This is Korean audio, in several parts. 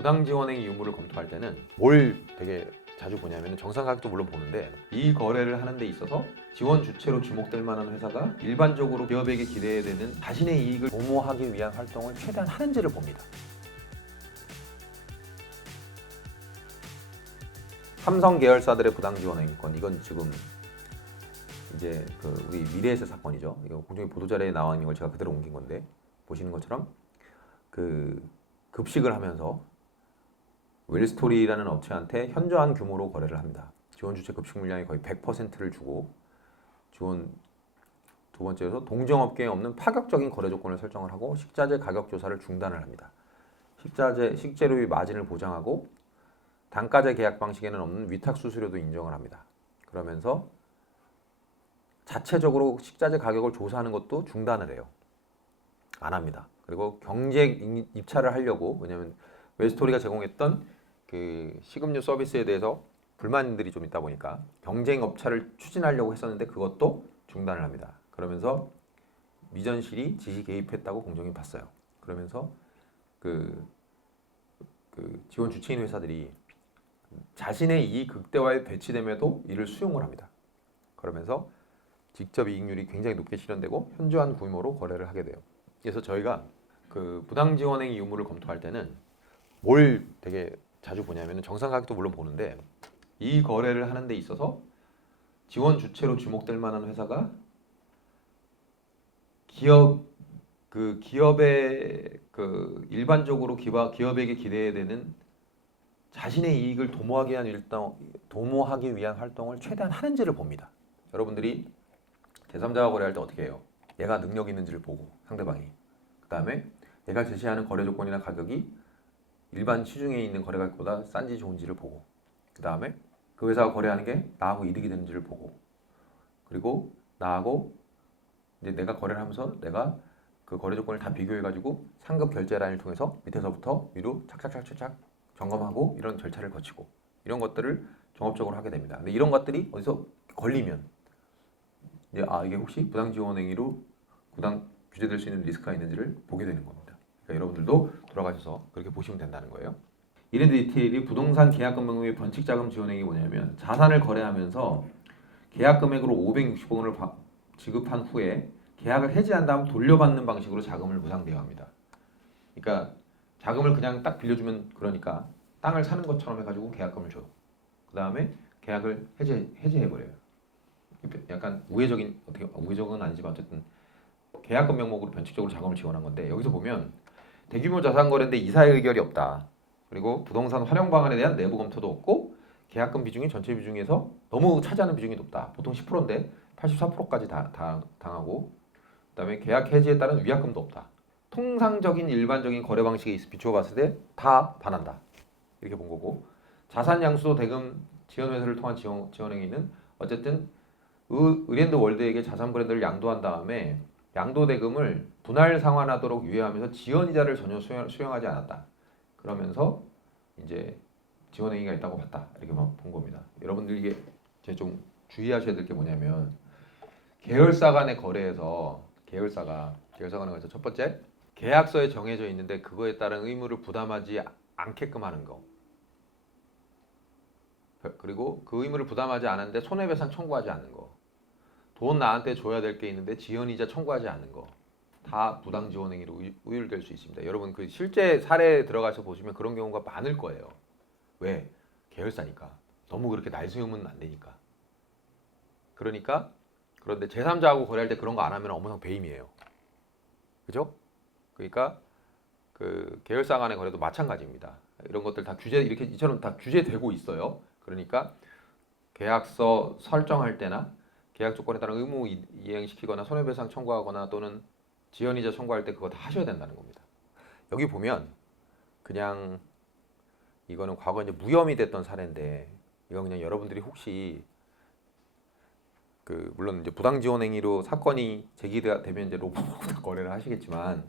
부당 지원행위 유무를 검토할 때는 뭘 되게 자주 보냐면 정상 가격도 물론 보는데 이 거래를 하는 데 있어서 지원 주체로 주목될 만한 회사가 일반적으로 기업에게 기대되는 자신의 이익을 도모하기 위한 활동을 최대한 하는지를 봅니다. 삼성 계열사들의 부당 지원 행위권, 이건 지금 이제 우리 미래에셋 사건이죠. 이거 공정위 보도자료에 나와 있는 걸 제가 그대로 옮긴 건데, 보시는 것처럼 급식을 하면서 웰스토리라는 업체한테 현저한 규모로 거래를 합니다. 지원 주체 급식 물량의 거의 100%를 주고, 지원 두 번째로서 동종업계에 없는 파격적인 거래 조건을 설정을 하고 식자재 가격 조사를 중단을 합니다. 식재료의 마진을 보장하고 단가제 계약 방식에는 없는 위탁 수수료도 인정을 합니다. 그러면서 자체적으로 식자재 가격을 조사하는 것도 중단을 해요. 안 합니다. 그리고 경쟁 입찰을 하려고, 왜냐하면 웰스토리가 제공했던 그 식음료 서비스에 대해서 불만들이 좀 있다 보니까 경쟁 업체를 추진하려고 했었는데 그것도 중단을 합니다. 그러면서 미전실이 지시 개입했다고 공정이 봤어요. 그러면서 지원 주체인 회사들이 자신의 이익 극대화에 배치됨에도 이를 수용을 합니다. 그러면서 직접 이익률이 굉장히 높게 실현되고 현저한 규모로 거래를 하게 돼요. 그래서 저희가 부당 지원행위 유무를 검토할 때는 뭘 되게 자주 보냐면 정상 가격도 물론 보는데 이 거래를 하는 데 있어서 지원 주체로 주목될 만한 회사가 기업의 일반적으로 기업에게 기대되는 자신의 이익을 도모하기 위한 활동을 최대한 하는지를 봅니다. 여러분들이 제3자와 거래할 때 어떻게 해요? 얘가 능력 있는지를 보고, 상대방이. 그 다음에 얘가 제시하는 거래 조건이나 가격이 일반 시중에 있는 거래 가격보다 싼지 좋은지를 보고, 그 다음에 그 회사가 거래하는 게 나하고 이득이 되는지를 보고, 그리고 나하고 이제 내가 거래를 하면서 내가 그 거래 조건을 다 비교해가지고 상급 결제 라인을 통해서 밑에서부터 위로 착착착착 점검하고 이런 절차를 거치고 이런 것들을 종합적으로 하게 됩니다. 근데 이런 것들이 어디서 걸리면 이제 이게 혹시 부당 지원 행위로 규제될 수 있는 리스크가 있는지를 보게 되는 겁니다. 그러니까 여러분들도 돌아가셔서 그렇게 보시면 된다는 거예요. 이런 디테일이 부동산 계약 금액 및 변칙 자금 지원 행위 뭐냐면 자산을 거래하면서 계약 금액으로 560억 원을 지급한 후에 계약을 해지한 다음 돌려받는 방식으로 자금을 무상대여합니다. 그러니까 자금을 그냥 딱 빌려주면, 그러니까 땅을 사는 것처럼 해가지고 계약금을 줘. 그 다음에 계약을 해지해버려요. 약간 우회적은 아니지만 어쨌든 계약금 명목으로 변칙적으로 자금을 지원한 건데, 여기서 보면 대규모 자산 거래인데 이사의 의결이 없다. 그리고 부동산 활용 방안에 대한 내부 검토도 없고 계약금 비중이 전체 비중에서 너무 차지하는 비중이 높다. 보통 10%인데 84%까지 당하고, 그다음에 계약 해지에 따른 위약금도 없다. 통상적인 일반적인 거래 방식에 비추어 봤을 때 다 반한다. 이렇게 본 거고, 자산 양수도 대금 지원 회사를 통한 지원 행위는 어쨌든 의랜드 월드에게 자산 브랜드를 양도한 다음에 양도 대금을 분할 상환하도록 유예하면서 지원 이자를 전혀 수령하지 않았다. 그러면서 이제 지원 행위가 있다고 봤다. 이렇게 본 겁니다. 여러분들 이게 이제 좀 주의하셔야 될 게 뭐냐면, 계열사 간의 거래에서 계열사 간의 거래에서 첫 번째, 계약서에 정해져 있는데 그거에 따른 의무를 부담하지 않게끔 하는 거. 그리고 그 의무를 부담하지 않은데 손해배상 청구하지 않는 거. 돈 나한테 줘야 될 게 있는데 지연이자 청구하지 않는 거. 다 부당 지원 행위로 의율될 수 있습니다. 여러분 실제 사례에 들어가서 보시면 그런 경우가 많을 거예요. 왜? 계열사니까. 너무 그렇게 날 세우면 안 되니까. 그런데 제3자하고 거래할 때 그런 거 안 하면 업무상 배임이에요. 그죠? 그러니까 계열사 간의 거래도 마찬가지입니다. 이런 것들 다 이처럼 다 규제되고 있어요. 그러니까 계약서 설정할 때나 계약 조건에 따른 의무 이행시키거나 손해배상 청구하거나 또는 지연이자 청구할 때 그거 다 하셔야 된다는 겁니다. 여기 보면 그냥 이거는 과거 이제 무혐의 됐던 사례인데, 이건 그냥 여러분들이 혹시 물론 이제 부당 지원 행위로 사건이 제기되면 이제 로펌하고 거래를 하시겠지만,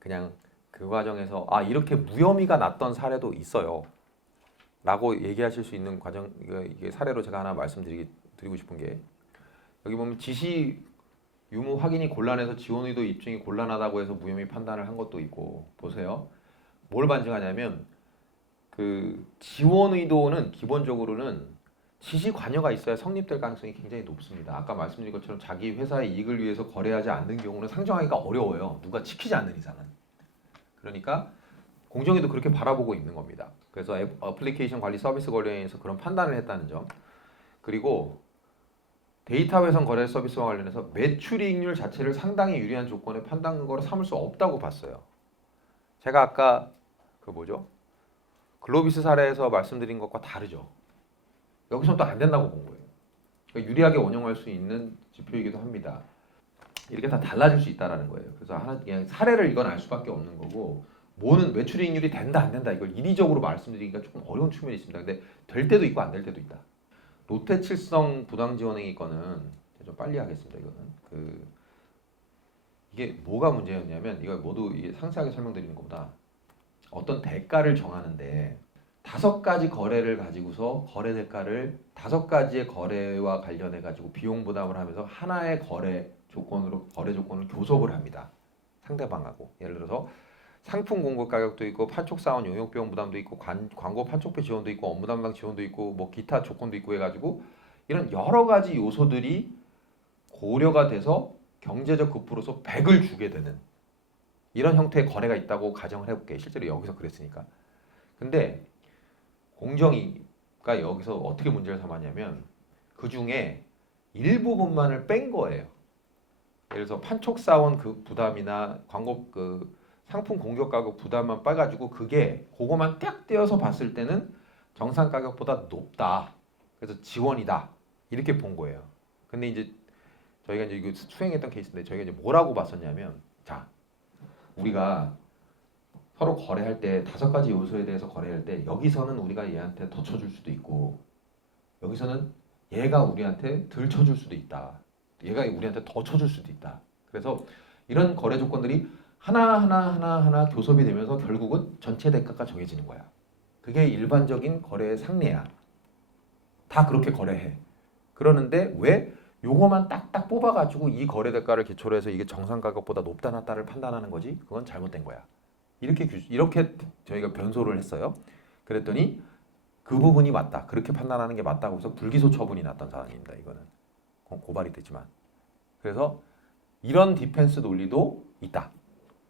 그냥 그 과정에서 이렇게 무혐의가 났던 사례도 있어요 라고 얘기하실 수 있는 과정, 이게 사례로 제가 하나 말씀드리고 싶은 게, 여기 보면 지시 유무 확인이 곤란해서 지원 의도 입증이 곤란하다고 해서 무혐의 판단을 한 것도 있고, 보세요. 뭘 반증하냐면 그 지원 의도는 기본적으로는 지시 관여가 있어야 성립될 가능성이 굉장히 높습니다. 아까 말씀드린 것처럼 자기 회사의 이익을 위해서 거래하지 않는 경우는 상정하기가 어려워요. 누가 지키지 않는 이상은. 그러니까 공정위도 그렇게 바라보고 있는 겁니다. 그래서 애플리케이션 관리 서비스 관련해서 그런 판단을 했다는 점. 그리고 데이터 회선 거래 서비스와 관련해서 매출이익률 자체를 상당히 유리한 조건의 판단 근거로 삼을 수 없다고 봤어요. 제가 아까 그 뭐죠? 글로비스 사례에서 말씀드린 것과 다르죠. 여기서는 또 안 된다고 본 거예요. 그러니까 유리하게 원용할 수 있는 지표이기도 합니다. 이렇게 다 달라질 수 있다라는 거예요. 그래서 하나 그냥 사례를 이건 알 수밖에 없는 거고, 뭐는 매출이익률이 된다 안 된다 이걸 인위적으로 말씀드리기가 조금 어려운 측면이 있습니다. 근데 될 때도 있고 안 될 때도 있다. 롯데칠성 부당지원행위 건은 좀 빨리 하겠습니다. 이거는 이게 뭐가 문제였냐면, 이걸 모두 이게 상세하게 설명드리는 것보다 어떤 대가를 정하는데 5가지 거래를 가지고서 거래 대가를 5가지의 거래와 관련해 가지고 비용 부담을 하면서 하나의 거래 조건을 교섭을 합니다. 상대방하고. 예를 들어서 상품 공급 가격도 있고 판촉 사원 용역 비용 부담도 있고 광고 판촉비 지원도 있고 업무 담당 지원도 있고 뭐 기타 조건도 있고 해가지고 이런 여러 가지 요소들이 고려가 돼서 경제적 급부로서 100을 주게 되는 이런 형태의 거래가 있다고 가정을 해볼게요. 실제로 여기서 그랬으니까. 근데 공정위가 여기서 어떻게 문제를 삼았냐면 그 중에 일부분만을 뺀 거예요. 예를 들어서 판촉 사원 그 부담이나 광고 그 상품 공격 가격 부담만 빠가지고 그거만 딱 떼어서 봤을 때는 정상 가격보다 높다. 그래서 지원이다. 이렇게 본 거예요. 근데 이제 저희가 이제 이거 수행했던 케이스인데 저희가 이제 뭐라고 봤었냐면, 자, 우리가 서로 거래할 때 5가지 요소에 대해서 거래할 때 여기서는 우리가 얘한테 더 쳐줄 수도 있고 여기서는 얘가 우리한테 덜 쳐줄 수도 있다. 얘가 우리한테 더 쳐줄 수도 있다. 그래서 이런 거래 조건들이 하나하나 교섭이 되면서 결국은 전체 대가가 정해지는 거야. 그게 일반적인 거래의 상례야. 다 그렇게 거래해. 그러는데 왜 요거만 딱딱 뽑아가지고 이 거래 대가를 기초로 해서 이게 정상 가격보다 높다 낮다를 판단하는 거지? 그건 잘못된 거야. 이렇게 저희가 변소를 했어요. 그랬더니 그 부분이 맞다. 그렇게 판단하는 게 맞다고 해서 불기소 처분이 났던 사안입니다. 이거는 고발이 되지만. 그래서 이런 디펜스 논리도 있다.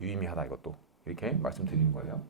유의미하다 이것도. 이렇게 말씀드리는 거예요.